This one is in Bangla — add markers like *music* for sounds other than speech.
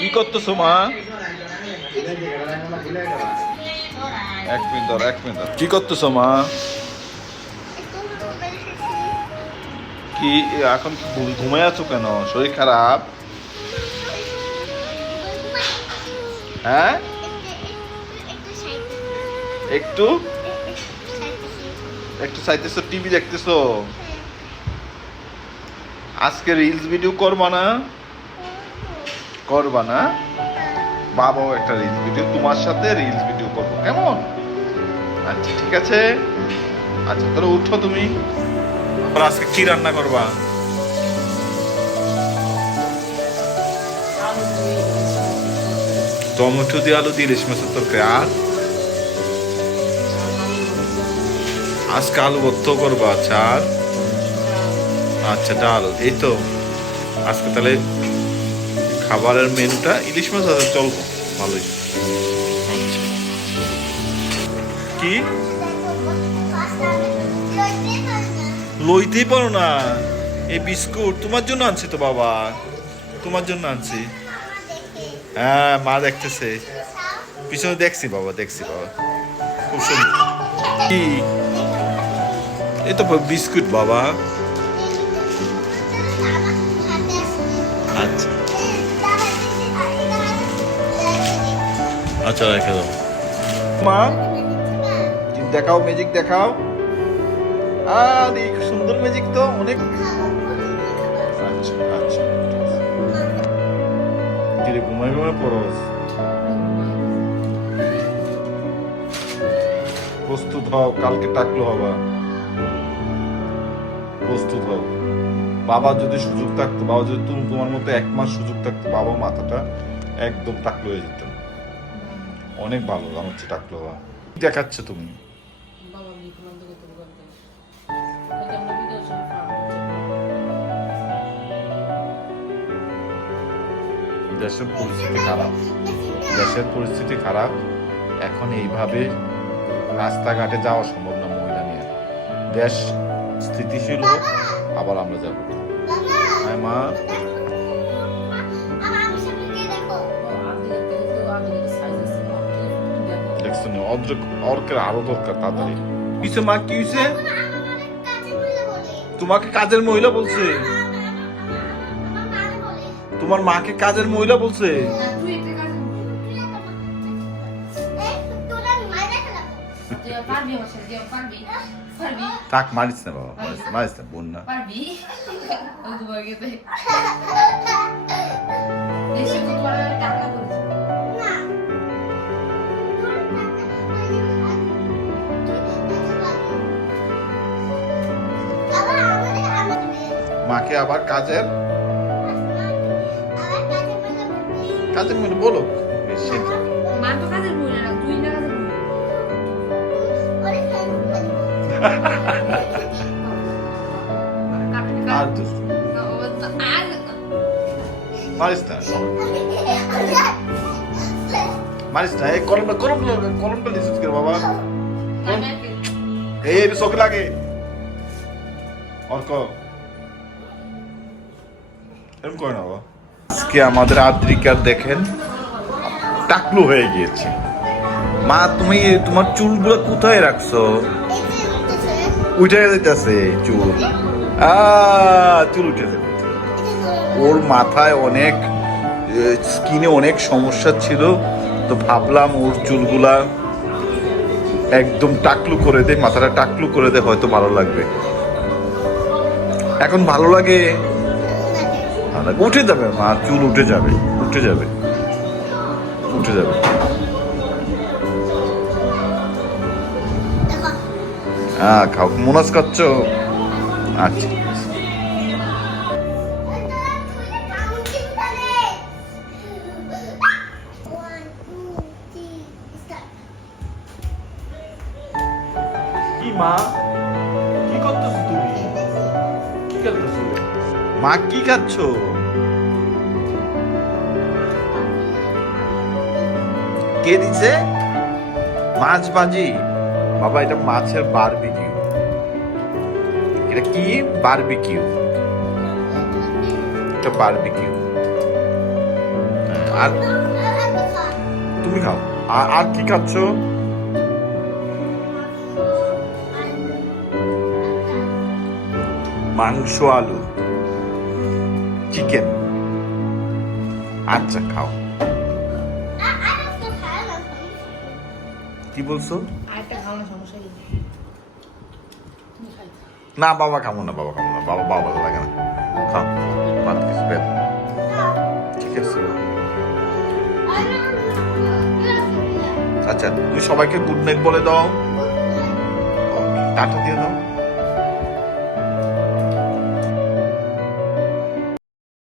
কি করতেছো, মা? এক মিনিট ধর, এক মিনিট ধর। কি করতেছো, মা? কি, এখন ঘুম- আছো কেন? শরীর খারাপ? হ্যাঁ? একটু? একটু চাইতেছো, টিভি দেখতেছো? আজকে রিলস ভিডিও করবা না? করবা না? বাবাও একটা রিলস ভিডিও তোমার সাথে রিলস ভিডিও করব, কেমন? আচ্ছা ঠিক আছে। আচ্ছা তাহলে উঠো তুমি। আর আজকে কি রান্না করবা? টমেটো দিয়ে আলু দিয়ে ইলিশ মাছের তরকারি। আর? আজকে আলু ভর্ত করবা আচ্ছা আর? আচ্ছা ডাল, এই তো। আজকে তাহলে খাবারের মেনুটা ইলিশ মাছ আছে চলবো, ভালোই। কি? লইতেই পারো না। এই বিস্কুট তোমার জন্য আনছি তো বাবা। তোমার জন্য আনছি। হ্যাঁ মা দেখতেছে। পিছনে দেখছি বাবা দেখছি বাবা। খুব সুন্দর। কি তো বিস্কুট বাবা। আচ্ছা রেখে দাও। মা, দেখাও ম্যাজিক দেখাও। আরে কি সুন্দর ম্যাজিক তো, অনেক। আচ্ছা আচ্ছা। প্রস্তুত হও, কালকে টাকলো হবা। প্রস্তুত হও। বাবা যদি সুযোগ থাকতো, বাবা যদি তুমি তোমার মতো এক মাস সুযোগ থাকতো, বাবা মাথাটা একদম টাকলো হয়ে যেত। অনেক ভালো আমার হচ্ছে টাকলো হওয়া দেখাচ্ছ তুমি। দেশের পরিস্থিতি খারাপ। দেশের পরিস্থিতি খারাপ। এখন এইভাবে রাস্তাঘাটে যাওয়া সম্ভব না মহিলা নিয়ে। দেশ স্থিতিশীল হোক আবার আমরা যাব। হ্যাঁ মা। দেখছ অর্কের আরও দরকার তাড়াতাড়ি। কিসে মা কি হয়েছে তোমাকে কাজের মহিলা বলছে। তোমার মাকে কাজের মহিলা বলছে। পারবি আমার সাথে পারবি। পারবি? থাক মারিস না বাবা মারিস না, মারিস না বোন না। পারবি? *laughs* মাকে আবার কাজের কাজের মহিলা বলো বেশি মা তো কাজের মহিলা না তুই না কাজের মহিলা আর দুষ্ট মারিস না মারিস না এই কলমটা কলমটা বাবা এই এই চোখে লাগে অর্ক আজকে আমাদের আদ্রিকার দেখেন, টাকলু হয়ে গিয়েছে। মা, তুমি তোমার চুলগুলো কোথায় রাখছো? উঠে যেতেছে চুল। চুল উঠে ওর মাথায় অনেক স্কিনে অনেক সমস্যা ছিল, তো ভাবলাম ওর চুলগুলা একদম টাকলু করে দে, মাথাটা টাকলু করে দে, হয়তো ভালো লাগবে। এখন ভালো লাগে ভালো উঠে যাবে মা চুল উঠে যাবে উঠে যাবে উঠে যাবে। হ্যাঁ খাও মোনাজ খাচ্ছ? আচ্ছা। মা? মা কি খাচ্ছ? কে দিছে? মাছ ভাজি। বাবা, এটা মাছের বারবিকিউ এটা কি বারবিকিউ এটা বারবিকিউ আর তুমি খাও। আর কি খাচ্ছ? মাংস, আলু। চিকেন। আচ্ছা খাও। কি বলছো? না বাবা খাব না বাবা খাব না বাবা বাবা ভালো লাগে না। খাও ভাত কিছু পেট ঠিক আছে। আচ্ছা তুমি সবাইকে গুড নাইট বলে দাও। টাটা দিয়ে দাও।